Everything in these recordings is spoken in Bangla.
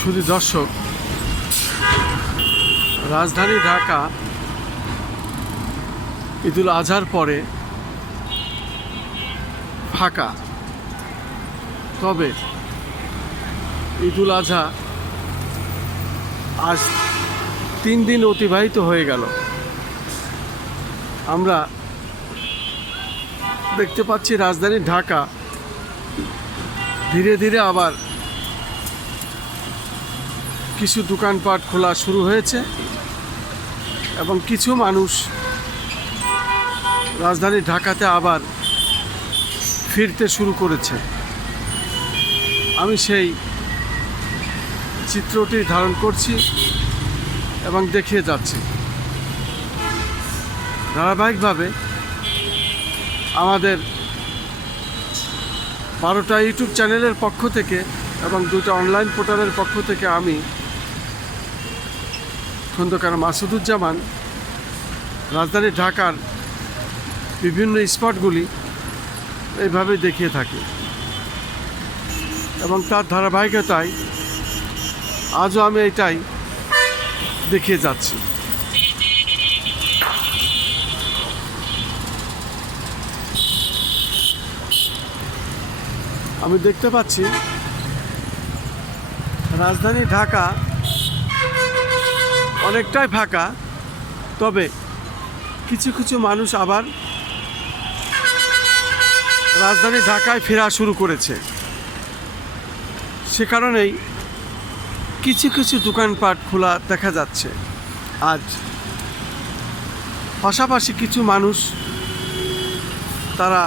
শুধু দর্শক, রাজধানী ঢাকা ঈদুল আজহার পরে ফাঁকা। তবে ঈদুল আজহা আজ 3 দিন অতিবাহিত হয়ে গেল। আমরা দেখতে পাচ্ছি রাজধানী ঢাকা ধীরে ধীরে আবার কিছু দোকানপাট খোলা শুরু হয়েছে এবং কিছু মানুষ রাজধানী ঢাকাতে আবার ফিরতে শুরু করেছে। আমি সেই চিত্রটি ধারণ করছি এবং দেখিয়ে যাচ্ছি। ধারাবাহিকভাবে আমাদের 12টা ইউটিউব চ্যানেলের পক্ষ থেকে এবং 2টা অনলাইন পোর্টালের পক্ষ থেকে আমি খন্দকার মাসুদুজ্জামান রাজধানী ঢাকার বিভিন্ন স্পটগুলি এইভাবে দেখিয়ে থাকি এবং তার ধারাবাহিকতায় আজও আমি এটাই দেখিয়ে যাচ্ছি। আমি দেখতে পাচ্ছি রাজধানী ঢাকা অনেকটাই ফাঁকা, তবে কিছু কিছু মানুষ আবার রাজধানী ঢাকায় ফেরা শুরু করেছে। সে কারণেই কিছু কিছু দোকানপাট খোলা দেখা যাচ্ছে আজ। পাশাপাশি কিছু মানুষ তারা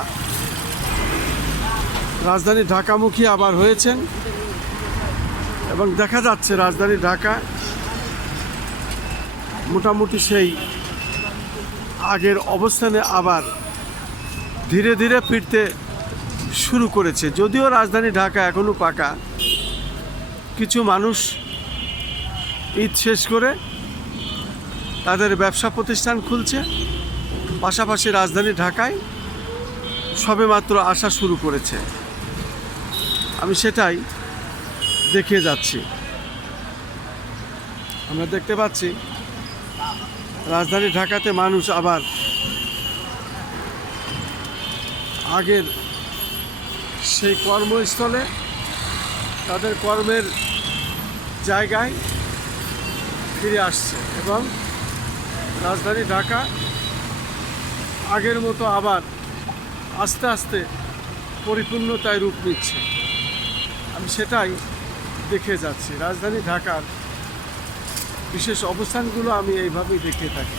রাজধানী ঢাকামুখী আবার হয়েছেন এবং দেখা যাচ্ছে রাজধানী ঢাকা মোটামুটি সেই আগের অবস্থানে আবার ধীরে ধীরে ফিরতে শুরু করেছে। যদিও রাজধানী ঢাকা এখনও ফাঁকা, কিছু মানুষ ঈদ শেষ করে তাদের ব্যবসা প্রতিষ্ঠান খুলছে, পাশাপাশি রাজধানী ঢাকায় সবেমাত্র আসা শুরু করেছে। আমি সেটাই দেখিয়ে যাচ্ছি। আমরা দেখতে পাচ্ছি রাজধানী ঢাকাতে মানুষ আবার আগের সেই কর্মস্থলে তাদের কর্মের জায়গায় ফিরে আসছে এবং রাজধানী ঢাকা আগের মতো আবার আস্তে আস্তে পরিপূর্ণতায় রূপ নিচ্ছে। আমি সেটাই দেখে যাচ্ছি। রাজধানী ঢাকার বিশেষ অবস্থানগুলো আমি এইভাবেই দেখে থাকি।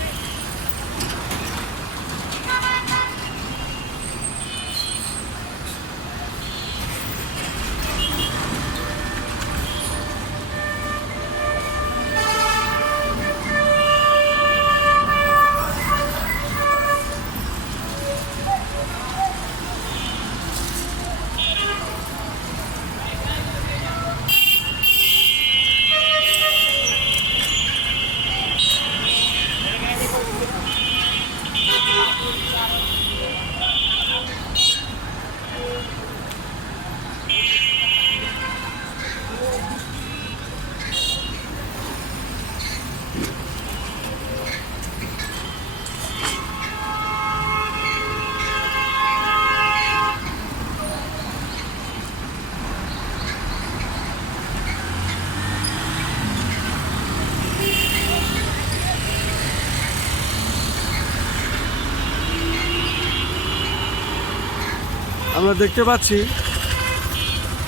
আমরা দেখতে পাচ্ছি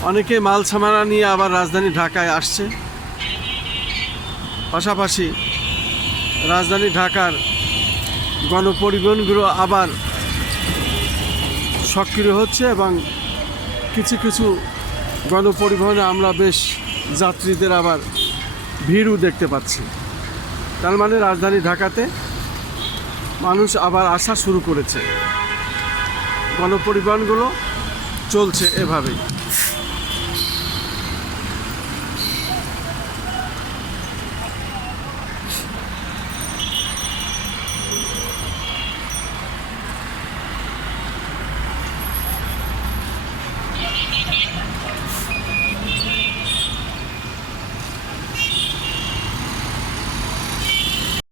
অনেকে মাল সামানা নিয়ে আবার রাজধানী ঢাকায় আসছে। পাশাপাশি রাজধানী ঢাকার গণপরিবহনগুলো আবার সক্রিয় হচ্ছে এবং কিছু কিছু গণপরিবহনে আমরা বেশ যাত্রীদের আবার ভিড়ও দেখতে পাচ্ছি। তার মানে রাজধানী ঢাকাতে মানুষ আবার আসা শুরু করেছে। গণপরিবহনগুলো চলছে এভাবেই।